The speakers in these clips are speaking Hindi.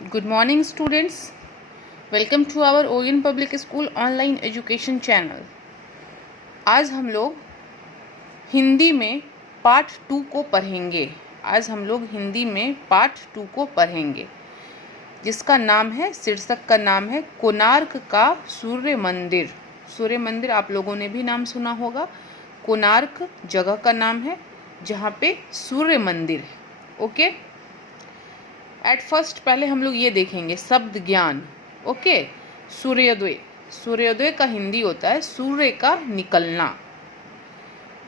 Good morning students. Welcome to our ON Public School online education channel. आज हम लोग हिंदी में पार्ट 2 को पढ़ेंगे। जिसका नाम है, शीर्षक का नाम है कोणार्क का सूर्य मंदिर। सूर्य मंदिर आप लोगों ने भी नाम सुना होगा। कोणार्क जगह का नाम है जहाँ पे सूर्य मंदिर है। ओके, एट फर्स्ट पहले हम लोग ये देखेंगे शब्द ज्ञान। ओके, सूर्योदय का हिंदी होता है सूर्य का निकलना।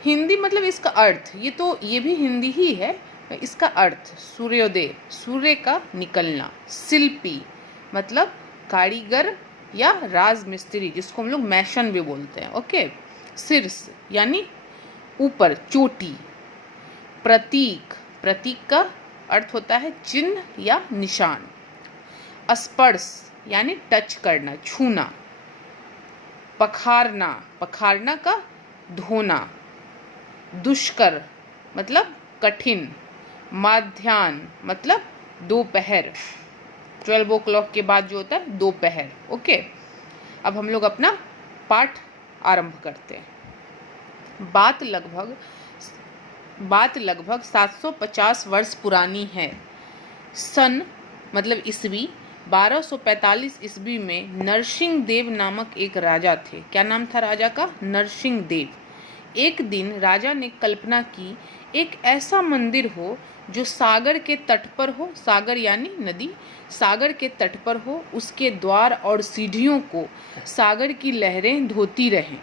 हिंदी मतलब इसका अर्थ, ये भी हिंदी ही है। इसका अर्थ सूर्योदय, सूर्य का निकलना। शिल्पी मतलब कारीगर या राजमिस्त्री, जिसको हम लोग मैशन भी बोलते हैं। ओके, शीर्ष यानी ऊपर, चोटी। प्रतीक का अर्थ होता है चिन्ह या निशान। स्पर्श यानी टच करना, छूना। पखारना का धोना। दुष्कर मतलब कठिन। माध्याह्न मतलब दोपहर, 12 o'clock के बाद जो होता है दोपहर। ओके, अब हम लोग अपना पाठ आरंभ करते हैं। बात लगभग 750 वर्ष पुरानी है। सन मतलब ईस्वी 1245 ईस्वी में नरसिंह देव नामक एक राजा थे। क्या नाम था राजा का? नरसिंह देव। एक दिन राजा ने कल्पना की एक ऐसा मंदिर हो जो सागर के तट पर हो। सागर यानी नदी। सागर के तट पर हो, उसके द्वार और सीढ़ियों को सागर की लहरें धोती रहें।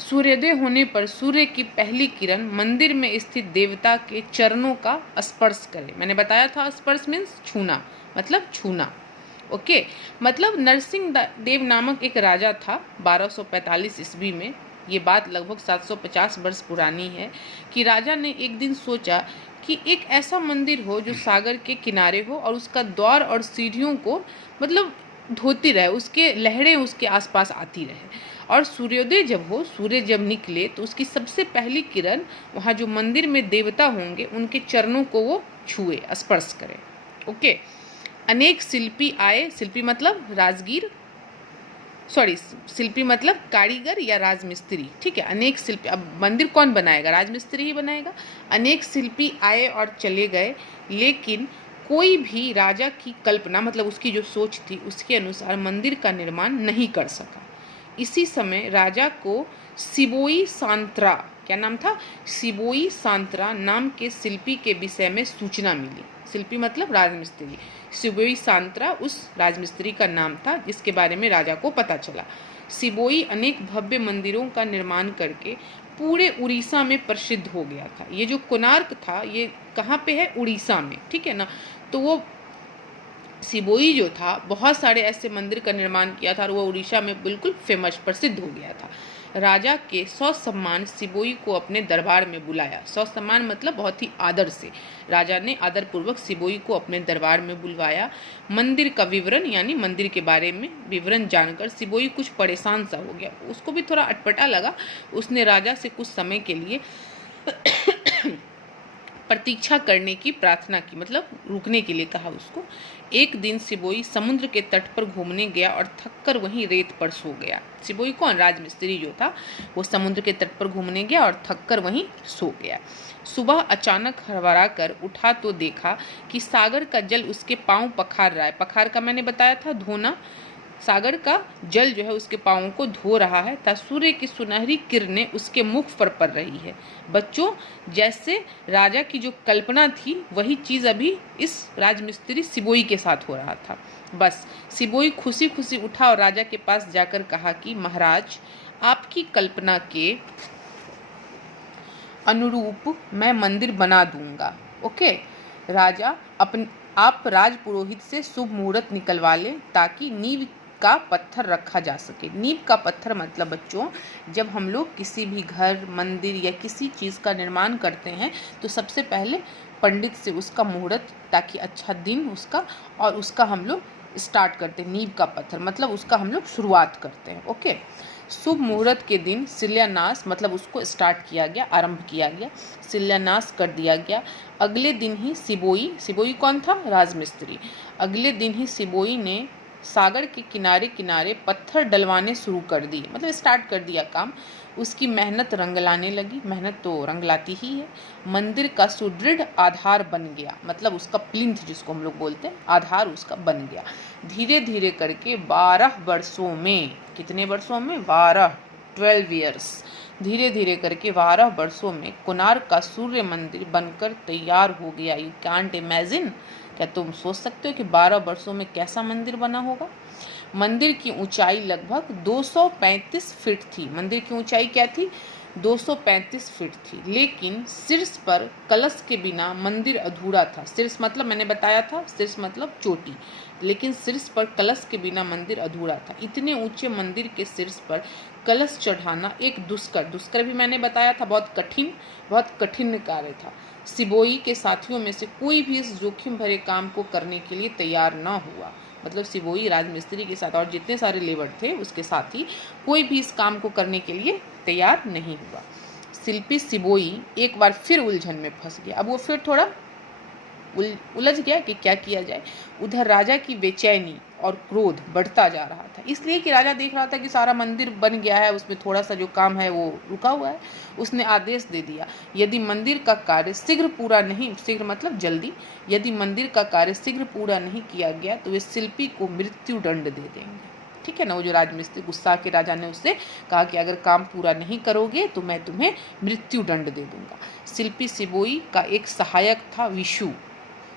सूर्योदय होने पर सूर्य की पहली किरण मंदिर में स्थित देवता के चरणों का स्पर्श करे। मैंने बताया था स्पर्श मीन्स छूना, मतलब छूना। ओके, मतलब नरसिंह देव नामक एक राजा था 1245 ईस्वी में। ये बात लगभग 750 वर्ष पुरानी है कि राजा ने एक दिन सोचा कि एक ऐसा मंदिर हो जो सागर के किनारे हो और उसका द्वार और सीढ़ियों को मतलब धोती रहे, उसके लहरें उसके आसपास आती रहे। और सूर्योदय जब हो, सूर्य जब निकले तो उसकी सबसे पहली किरण वहाँ जो मंदिर में देवता होंगे उनके चरणों को वो छुए, स्पर्श करे। ओके, अनेक शिल्पी आए। शिल्पी मतलब शिल्पी मतलब कारीगर या राजमिस्त्री। ठीक है, अनेक शिल्पी। अब मंदिर कौन बनाएगा? राजमिस्त्री ही बनाएगा। अनेक शिल्पी आए और चले गए, लेकिन कोई भी राजा की कल्पना मतलब उसकी जो सोच थी उसके अनुसार मंदिर का निर्माण नहीं कर सका। इसी समय राजा को सिबोई सांत्रा, क्या नाम था? सिबोई सांत्रा नाम के शिल्पी के विषय में सूचना मिली। शिल्पी मतलब राजमिस्त्री। सिबोई सांत्रा उस राजमिस्त्री का नाम था जिसके बारे में राजा को पता चला। सिबोई अनेक भव्य मंदिरों का निर्माण करके पूरे उड़ीसा में प्रसिद्ध हो गया था। ये जो कोणार्क था ये कहाँ पे है? उड़ीसा में। ठीक है ना? तो वो सिबोई जो था बहुत सारे ऐसे मंदिर का निर्माण किया था और वो उड़ीसा में बिल्कुल फेमस, प्रसिद्ध हो गया था। राजा के ससम्मान सिबोई को अपने दरबार में बुलाया। ससम्मान मतलब बहुत ही आदर से। राजा ने आदरपूर्वक सिबोई को अपने दरबार में बुलवाया। मंदिर का विवरण यानी मंदिर के बारे में विवरण जानकर सिबोई कुछ परेशान सा हो गया। उसको भी थोड़ा अटपटा लगा। उसने राजा से कुछ समय के लिए प्रतीक्षा करने की प्रार्थना की, मतलब रुकने के लिए कहा उसको। एक दिन सिबोई समुद्र के तट पर घूमने गया और थककर वहीं रेत पर सो गया। सिबोई कौन? राजमिस्त्री जो था, वो समुद्र के तट पर घूमने गया और थककर वहीं सो गया। सुबह अचानक हड़बड़ा कर उठा तो देखा कि सागर का जल उसके पांव पखार रहा है। पखार का मैंने बताया था धोना। सागर का जल जो है उसके पाँवों को धो रहा है तथा सूर्य की सुनहरी किरणें उसके मुख पर पड़ रही है। बच्चों, जैसे राजा की जो कल्पना थी वही चीज़ अभी इस राजमिस्त्री सिबोई के साथ हो रहा था। बस सिबोई खुशी खुशी उठा और राजा के पास जाकर कहा कि महाराज, आपकी कल्पना के अनुरूप मैं मंदिर बना दूंगा। ओके, राजा आप राजपुरोहित से शुभ मुहूर्त निकलवा लें ताकि नींव का पत्थर रखा जा सके। नींव का पत्थर मतलब बच्चों, जब हम लोग किसी भी घर, मंदिर या किसी चीज़ का निर्माण करते हैं तो सबसे पहले पंडित से उसका मुहूर्त, ताकि अच्छा दिन उसका, और उसका हम लोग स्टार्ट करते हैं। नींव का पत्थर मतलब उसका हम लोग शुरुआत करते हैं। ओके, शुभ मुहूर्त के दिन शिलान्यास मतलब उसको स्टार्ट किया गया, आरंभ किया गया, शिलान्यास कर दिया गया। अगले दिन ही सिबोई कौन था? राजमिस्त्री। अगले दिन ही सिबोई ने सागर के किनारे किनारे पत्थर डलवाने शुरू कर दिए, मतलब स्टार्ट कर दिया काम। उसकी मेहनत रंग लाने लगी, मेहनत तो रंग लाती ही है। मंदिर का सुदृढ़ आधार बन गया, मतलब उसका प्लिंथ जिसको हम लोग बोलते हैं, आधार उसका बन गया। धीरे धीरे करके 12 वर्षों में, कितने वर्षों में? 12 ईयर्स। धीरे धीरे करके 12 वर्षों में कोणार्क का सूर्य मंदिर बनकर तैयार हो गया। यू कैंट इमेजिन, क्या तुम सोच सकते हो कि 12 वर्षों में कैसा मंदिर बना होगा? मंदिर की ऊंचाई लगभग 235 फीट थी। मंदिर की ऊंचाई क्या थी? 235 फीट थी। लेकिन शीर्ष पर कलश के बिना मंदिर अधूरा था। शीर्ष मतलब मैंने बताया था, शीर्ष मतलब चोटी, लेकिन शीर्ष पर कलश के बिना मंदिर अधूरा था। इतने ऊंचे मंदिर के शीर्ष पर कलश चढ़ाना एक दुष्कर भी मैंने बताया था, बहुत कठिन कार्य था। सिबोई के साथियों में से कोई भी इस जोखिम भरे काम को करने के लिए तैयार न हुआ। मतलब सिबोई राजमिस्त्री के साथ और जितने सारे लेबर थे उसके साथी, कोई भी इस काम को करने के लिए तैयार नहीं हुआ। शिल्पी सिबोई एक बार फिर उलझन में फंस गया। अब वो फिर थोड़ा उलझ गया कि क्या किया जाए। उधर राजा की बेचैनी और क्रोध बढ़ता जा रहा था, इसलिए कि राजा देख रहा था कि सारा मंदिर बन गया है, उसमें थोड़ा सा जो काम है वो रुका हुआ है। उसने आदेश दे दिया, यदि मंदिर का कार्य शीघ्र पूरा नहीं, शीघ्र मतलब जल्दी, यदि मंदिर का कार्य शीघ्र पूरा नहीं किया गया तो वे शिल्पी को मृत्यु दंड दे देंगे। ठीक है ना? वो जो राजमिस्त्री, गुस्सा के राजा ने उससे कहा कि अगर काम पूरा नहीं करोगे तो मैं तुम्हें मृत्यु दंड दे दूंगा। शिल्पी सिबोई का एक सहायक था विशु,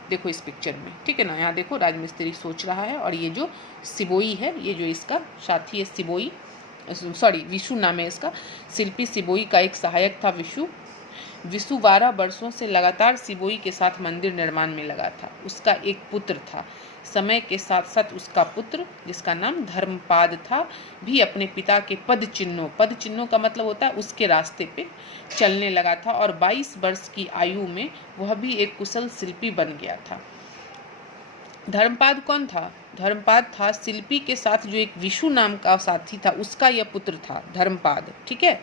देखो इस पिक्चर में, ठीक है ना? यहाँ देखो राजमिस्त्री सोच रहा है और ये जो सिबोई है, ये जो इसका साथी है सिबोई, विशु नाम है इसका। शिल्पी सिबोई का एक सहायक था विशु। 12 वर्षों से लगातार सिबोई के साथ मंदिर निर्माण में लगा था। उसका एक पुत्र था। समय के साथ साथ उसका पुत्र, जिसका नाम धर्मपाद था, भी अपने पिता के पद चिन्हों का मतलब होता है उसके रास्ते पे चलने लगा था और 22 वर्ष की आयु में वह भी एक कुशल शिल्पी बन गया था। धर्मपाद कौन था? धर्मपाद था शिल्पी के साथ जो एक विशु नाम का साथी था, उसका यह पुत्र था धर्मपाद। ठीक है।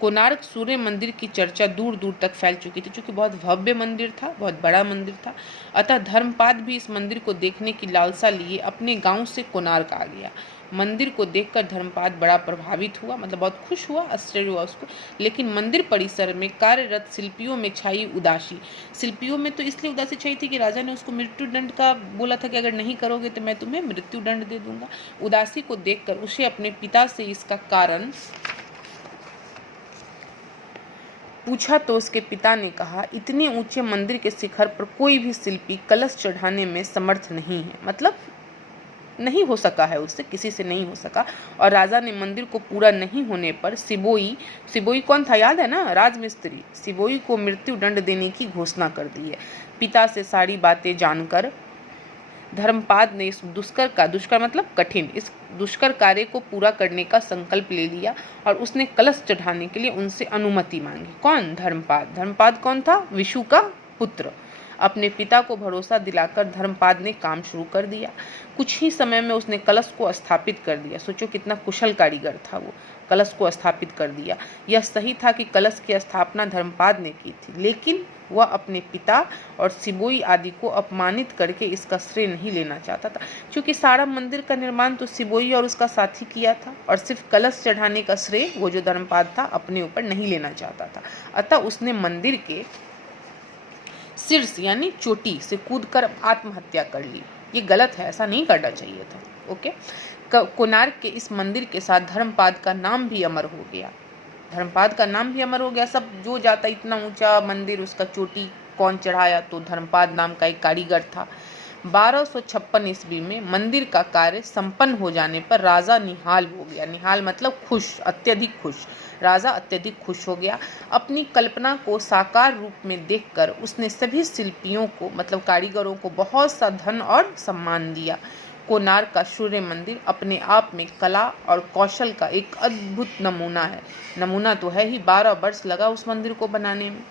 कोणार्क सूर्य मंदिर की चर्चा दूर दूर तक फैल चुकी थी, क्योंकि बहुत भव्य मंदिर था, बहुत बड़ा मंदिर था। अतः धर्मपाद भी इस मंदिर को देखने की लालसा लिए अपने गांव से कोणार्क आ गया। मंदिर को देखकर धर्मपाद बड़ा प्रभावित हुआ, मतलब बहुत खुश हुआ, आश्चर्य हुआ उसको। लेकिन मंदिर परिसर में कार्यरत शिल्पियों में छाई उदासी। शिल्पियों में तो इसलिए उदासी छाई थी कि राजा ने उसको मृत्यु दंड का बोला था कि अगर नहीं करोगे तो मैं तुम्हें मृत्यु दंड दे दूंगा। उदासी को देखकर उसे अपने पिता से इसका कारण पूछा तो उसके पिता ने कहा, इतने ऊंचे मंदिर के शिखर पर कोई भी शिल्पी कलश चढ़ाने में समर्थ नहीं है, मतलब नहीं हो सका है, उससे किसी से नहीं हो सका। और राजा ने मंदिर को पूरा नहीं होने पर सिबोई कौन था याद है ना? राजमिस्त्री। सिबोई को मृत्यु दंड देने की घोषणा कर दी है। पिता से सारी बातें जानकर धर्मपाद ने इस दुष्कर मतलब कठिन, इस दुष्कर कार्य को पूरा करने का संकल्प ले लिया और उसने कलश चढ़ाने के लिए उनसे अनुमति मांगी। कौन? धर्मपाद कौन था? विशु का पुत्र। अपने पिता को भरोसा दिलाकर धर्मपाद ने काम शुरू कर दिया। कुछ ही समय में उसने कलश को स्थापित कर दिया। सोचो कितना कुशल कारीगर था वो, कलश को स्थापित कर दिया। यह सही था कि कलश की स्थापना धर्मपाद ने की थी, लेकिन वह अपने पिता और सिबोई आदि को अपमानित करके इसका श्रेय नहीं लेना चाहता था, क्योंकि सारा मंदिर का निर्माण तो सिबोई और उसका साथी किया था और सिर्फ कलश चढ़ाने का श्रेय वो जो धर्मपाद था अपने ऊपर नहीं लेना चाहता था। अतः उसने मंदिर के शीर्ष यानी चोटी से कूदकर आत्महत्या कर ली। ये गलत है, ऐसा नहीं करना चाहिए था। ओके। कोणार्क के इस मंदिर के साथ धर्मपाद का नाम भी अमर हो गया। सब जो जाता इतना ऊंचा मंदिर, उसका चोटी कौन चढ़ाया? तो धर्मपाद नाम का एक कारीगर था। 1256 ईस्वी में मंदिर का कार्य संपन्न हो जाने पर राजा निहाल हो गया। निहाल मतलब खुश, अत्यधिक खुश। राजा अत्यधिक खुश हो गया। अपनी कल्पना को साकार रूप में देखकर उसने सभी शिल्पियों को मतलब कारीगरों को बहुत सा धन और सम्मान दिया। कोणार्क का सूर्य मंदिर अपने आप में कला और कौशल का एक अद्भुत नमूना है। नमूना तो है ही, 12 वर्ष लगा उस मंदिर को बनाने में।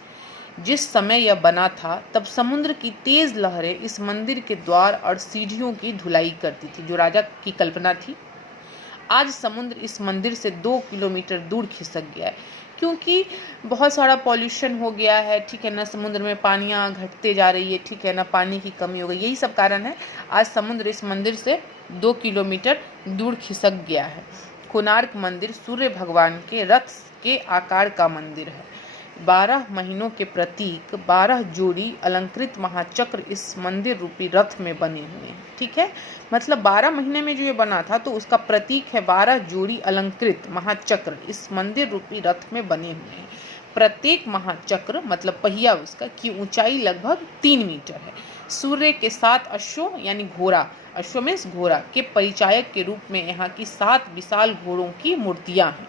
जिस समय यह बना था तब समुद्र की तेज लहरें इस मंदिर के द्वार और सीढ़ियों की धुलाई करती थी, जो राजा की कल्पना थी। आज समुद्र इस मंदिर से 2 किलोमीटर दूर खिसक गया है, क्योंकि बहुत सारा पॉल्यूशन हो गया है, ठीक है ना, समुद्र में पानियाँ घटते जा रही है, ठीक है ना, पानी की कमी हो गई, यही सब कारण है। आज समुद्र इस मंदिर से 2 किलोमीटर दूर खिसक गया है। कोणार्क मंदिर सूर्य भगवान के रथ के आकार का मंदिर है। 12 महीनों के प्रतीक 12 जोड़ी अलंकृत महाचक्र इस मंदिर रूपी रथ में बने हुए हैं, ठीक है। मतलब 12 महीने में जो ये बना था तो उसका प्रतीक है 12 जोड़ी अलंकृत महाचक्र इस मंदिर रूपी रथ में बने हुए हैं। प्रत्येक महाचक्र मतलब पहिया उसका की ऊंचाई लगभग 3 मीटर है। सूर्य के 7 अश्वों यानी घोड़ा, अश्व में घोड़ा के परिचायक के रूप में यहाँ की 7 विशाल घोड़ों की मूर्तियां हैं।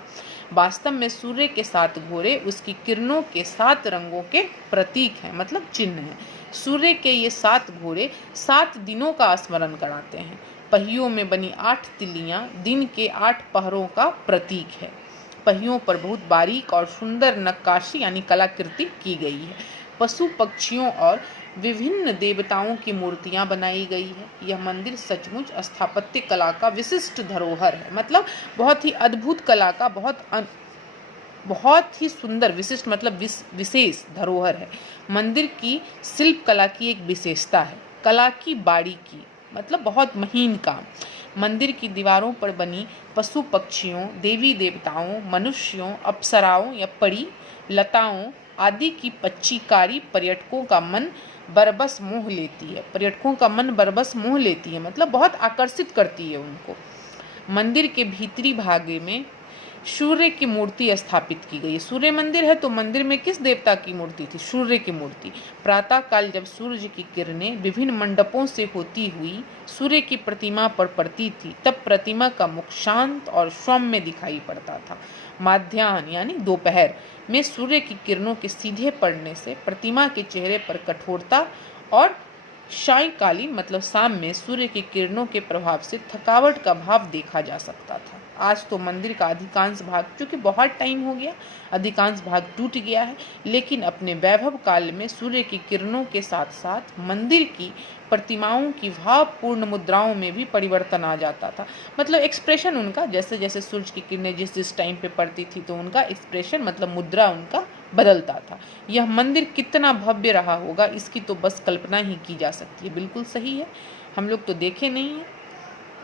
वास्तव में सूर्य के 7 घोड़े उसकी किरणों के 7 रंगों के प्रतीक हैं, मतलब चिन्ह हैं। सूर्य के ये 7 घोड़े 7 दिनों का स्मरण कराते हैं। पहियों में बनी 8 तिल्लियां दिन के 8 पहरों का प्रतीक है। पहियों पर बहुत बारीक और सुंदर नक्काशी यानी कलाकृति की गई है। पशु पक्षियों और विभिन्न देवताओं की मूर्तियां बनाई गई है। यह मंदिर सचमुच स्थापत्य कला का विशिष्ट धरोहर है, मतलब बहुत ही अद्भुत कला का बहुत ही सुंदर, विशिष्ट मतलब विशेष धरोहर है। मंदिर की शिल्प कला की एक विशेषता है कला की बारीकी, मतलब बहुत महीन काम। मंदिर की दीवारों पर बनी पशु पक्षियों, देवी देवताओं, मनुष्यों, अप्सराओं या परी, लताओं आदि की पच्चीकारी पर्यटकों का मन बरबस मोह लेती है, मतलब बहुत आकर्षित करती है उनको। मंदिर के भीतरी भागे में सूर्य की मूर्ति स्थापित की गई है। सूर्य मंदिर है तो मंदिर में किस देवता की मूर्ति थी? सूर्य की मूर्ति। प्रातः काल जब सूर्य की किरणें विभिन्न मंडपों से होती हुई सूर्य की प्रतिमा पर पड़ती थी, तब प्रतिमा का मुख शांत और सौम्य दिखाई पड़ता था। माध्याह्न यानी दोपहर में सूर्य की किरणों के सीधे पड़ने से प्रतिमा के चेहरे पर कठोरता और सायंकालीन मतलब शाम में सूर्य की किरणों के प्रभाव से थकावट का भाव देखा जा सकता था। आज तो मंदिर का अधिकांश भाग, चूँकि बहुत टाइम हो गया, अधिकांश भाग टूट गया है, लेकिन अपने वैभव काल में सूर्य की किरणों के साथ साथ मंदिर की प्रतिमाओं की भावपूर्ण मुद्राओं में भी परिवर्तन आ जाता था। मतलब एक्सप्रेशन उनका, जैसे जैसे सूर्य की किरणें जिस टाइम पे पड़ती थी तो उनका एक्सप्रेशन मतलब मुद्रा उनका बदलता था। यह मंदिर कितना भव्य रहा होगा इसकी तो बस कल्पना ही की जा सकती है। बिल्कुल सही है, हम लोग तो देखे नहीं है,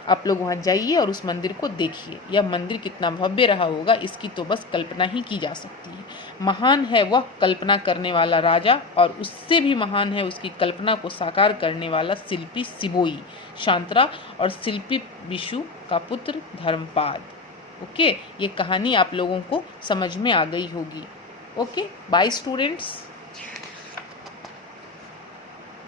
आप लोग वहाँ जाइए और उस मंदिर को देखिए। यह मंदिर कितना भव्य रहा होगा इसकी तो बस कल्पना ही की जा सकती है। महान है वह कल्पना करने वाला राजा, और उससे भी महान है उसकी कल्पना को साकार करने वाला शिल्पी सिबोई शांतरा और शिल्पी विशु का पुत्र धर्मपाद। ओके, ये कहानी आप लोगों को समझ में आ गई होगी। Okay, bye students.